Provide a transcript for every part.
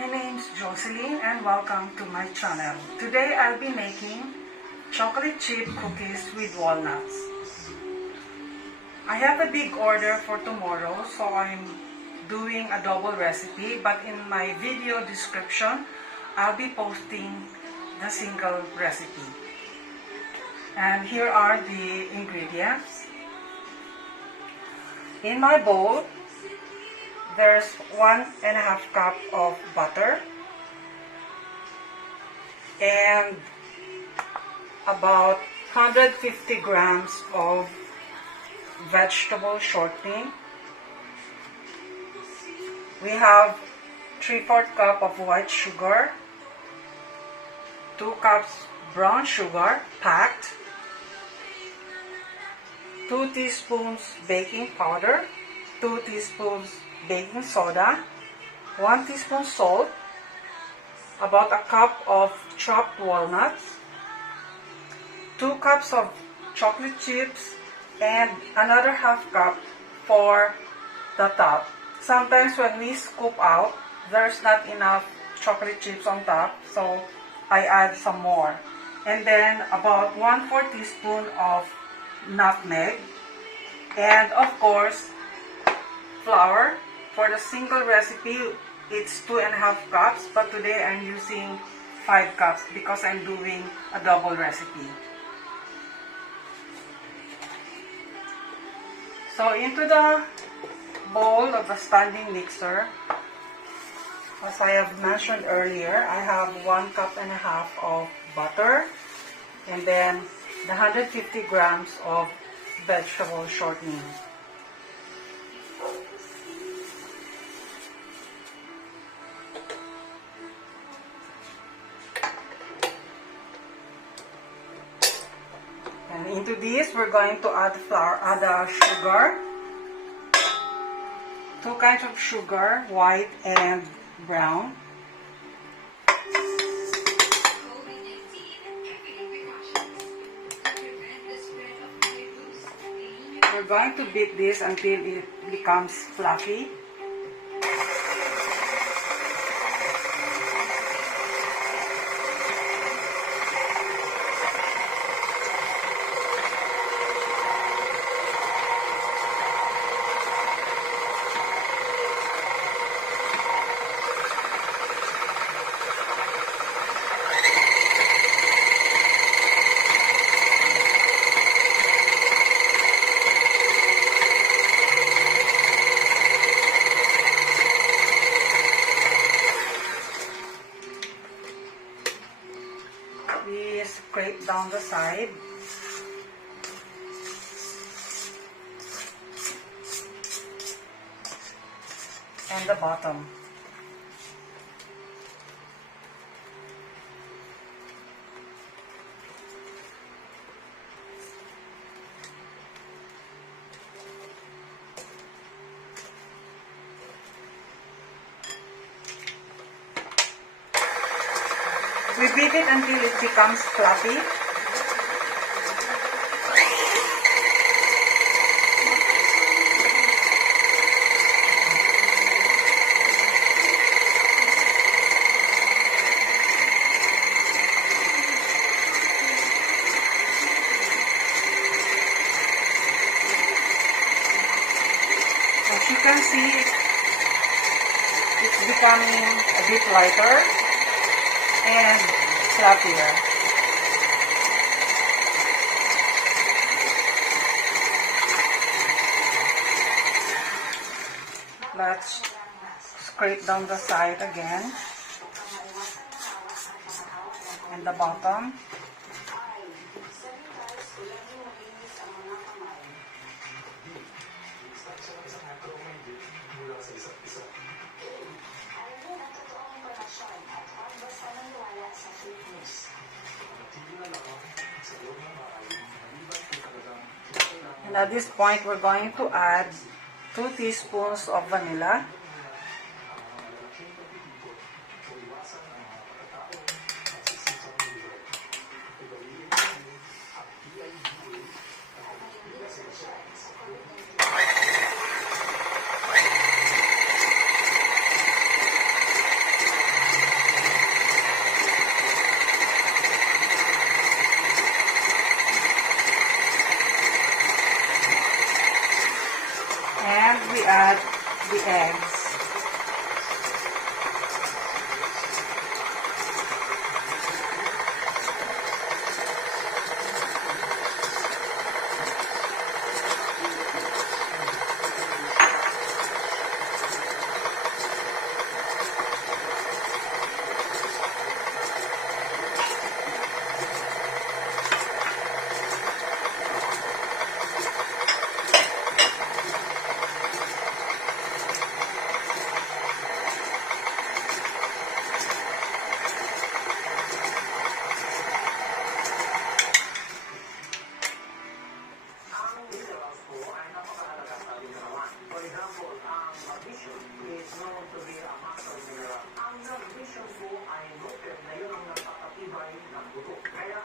My name is Jocelyn and welcome to my channel. Today I'll be making chocolate chip cookies with walnuts. I have a big order for tomorrow, so I'm doing a double recipe, but in my video description I'll be posting the single recipe. And here are the ingredients. In my bowl, there's 1.5 cup of butter and about 150 grams of vegetable shortening. We have 3/4 cup of white sugar, 2 cups brown sugar packed, 2 teaspoons baking powder, 2 teaspoons baking soda, 1 teaspoon salt, about a cup of chopped walnuts, 2 cups of chocolate chips, and another half cup for the top. Sometimes when we scoop out, there's not enough chocolate chips on top, so I add some more. And then about 1/4 teaspoon of nutmeg, and of course flour. For the single recipe it's 2.5 cups, but today I'm using 5 cups because I'm doing a double recipe. So into the bowl of the standing mixer, as I have mentioned earlier, I have 1.5 cups of butter and then the 150 grams of vegetable shortening. And into this, we're going to add sugar. 2 kinds of sugar, white and brown. We're going to beat this until it becomes fluffy. We scrape down the side. And the bottom. We beat it until it becomes fluffy. As you can see, it's becoming a bit lighter and fluffier. Let's scrape down the side again and the bottom. And at this point, we're going to add 2 teaspoons of vanilla.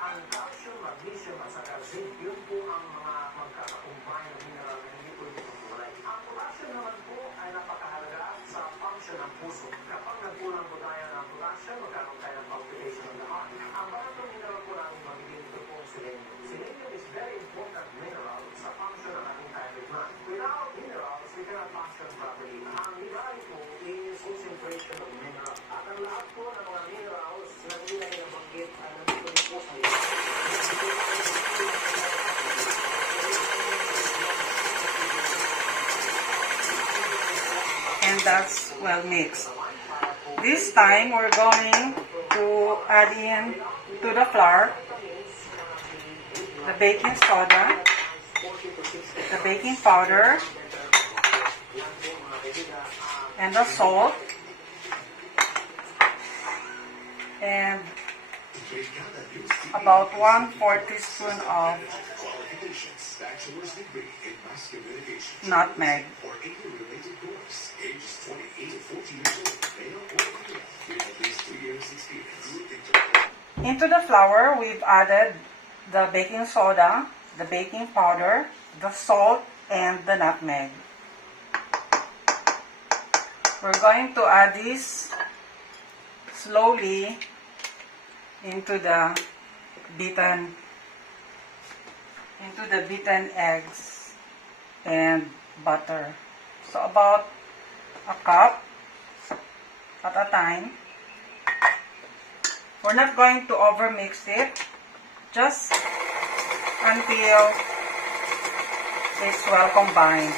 ang calcium, magnesium at saka zinc, yun po ang mga magkakakumbine na mineral na hindi pwede magulay. Ang potassium naman po ay napakahalaga sa function ng puso. Kapag nagkulang po tayo ng potassium, magkaroon tayo ng palpitation of the heart. Ang baratong mineral po natin magiging ito po selenium. Selenium is very important mineral sa function ng ating thyroid gland. Without minerals, we cannot function properly. Ang nilay po is concentration of mineral. At ang lahat po ng mga minerals na nilay na banggit ay nandito rin po sa liwan. And that's well mixed. This time we're going to add in to the flour the baking soda, the baking powder, and the salt, and about 1/4 teaspoon of nutmeg. Into the flour, we've added the baking soda, the baking powder, the salt, and the nutmeg. We're going to add this slowly into the beaten eggs and butter. So about a cup at a time. We're not going to overmix it, just until it's well combined.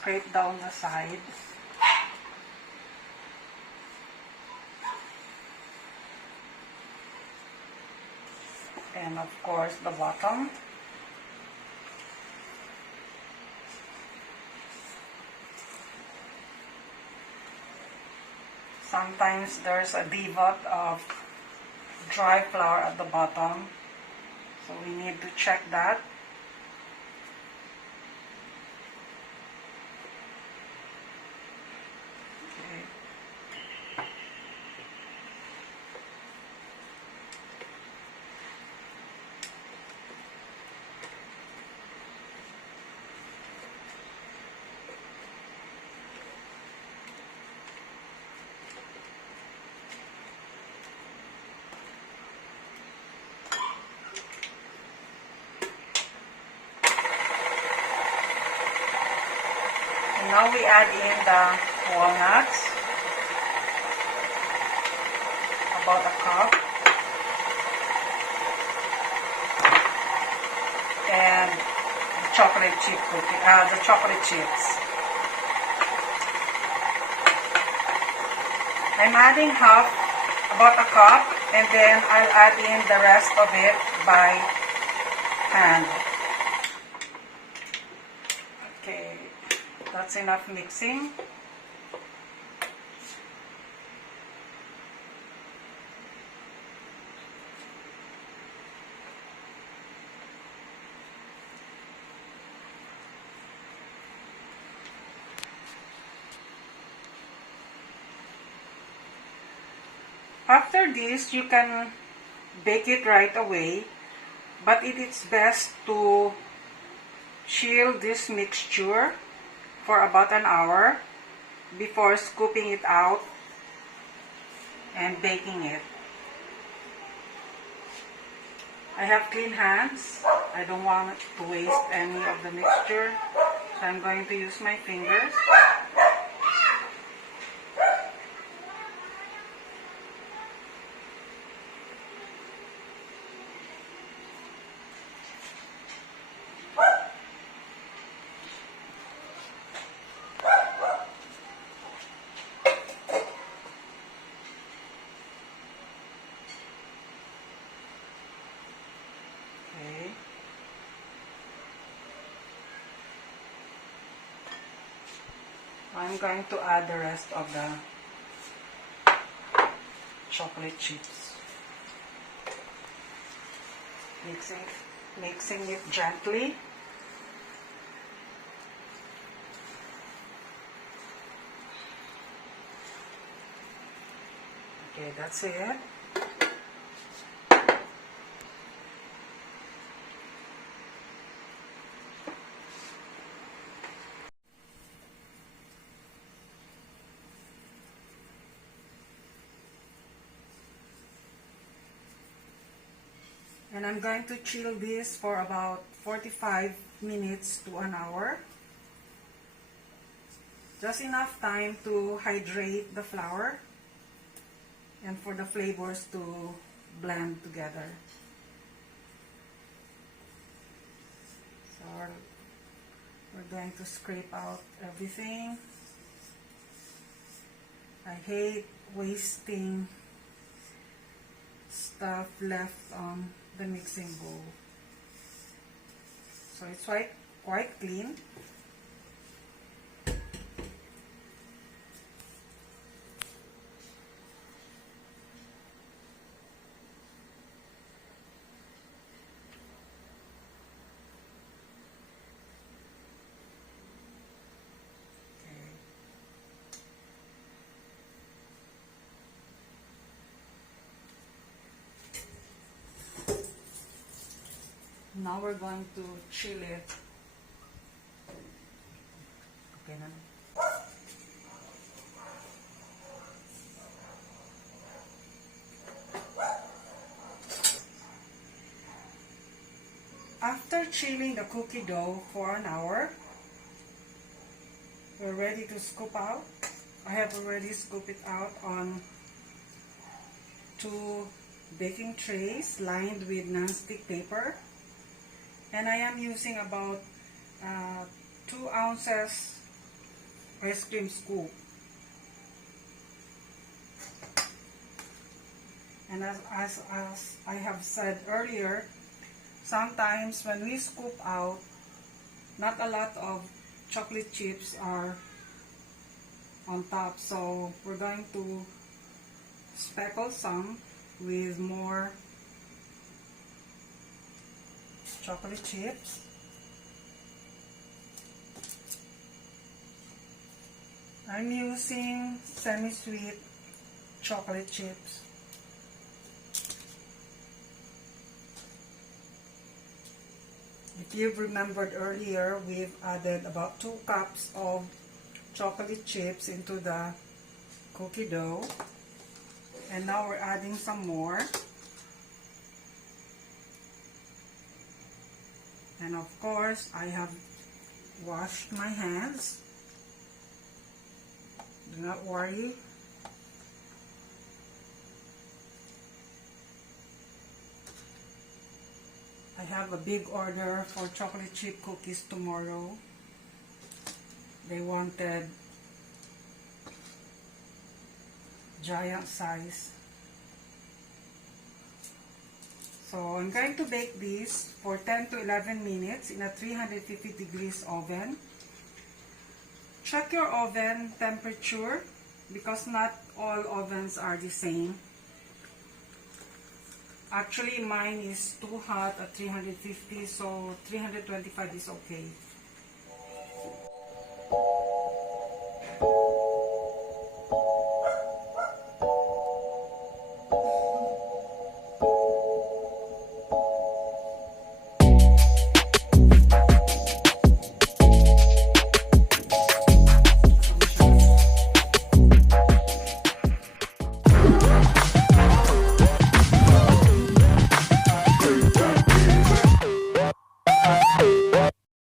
Scrape down the sides. And of course the bottom. Sometimes there's a divot of dry flour at the bottom, so we need to check that. Now we add in the walnuts, about a cup, and the chocolate chips. I'm adding about a cup, and then I'll add in the rest of it by hand. Okay. That's enough mixing. After this, you can bake it right away, but it is best to chill this mixture for about an hour before scooping it out and baking it. I have clean hands. I don't want to waste any of the mixture. So I'm going to use my fingers. Okay. I'm going to add the rest of the chocolate chips. Mixing it gently. Okay, that's it. And I'm going to chill this for about 45 minutes to an hour. Just enough time to hydrate the flour and for the flavors to blend together. So we're going to scrape out everything. I hate wasting stuff left on the mixing bowl. So it's quite clean. Now we're going to chill it. Okay na. After chilling the cookie dough for an hour, we're ready to scoop out. I have already scooped it out on 2 baking trays lined with non-stick paper. And I am using about 2 ounces ice cream scoop. And as I have said earlier, sometimes when we scoop out, not a lot of chocolate chips are on top. So we're going to speckle some with more chocolate chips. I'm using semi-sweet chocolate chips. If you've remembered earlier, we've added about 2 cups of chocolate chips into the cookie dough. And now we're adding some more. And of course, I have washed my hands. Do not worry. I have a big order for chocolate chip cookies tomorrow. They wanted giant size. So I'm going to bake this for 10 to 11 minutes in a 350 degrees oven. Check your oven temperature because not all ovens are the same. Actually, mine is too hot at 350, so 325 is okay.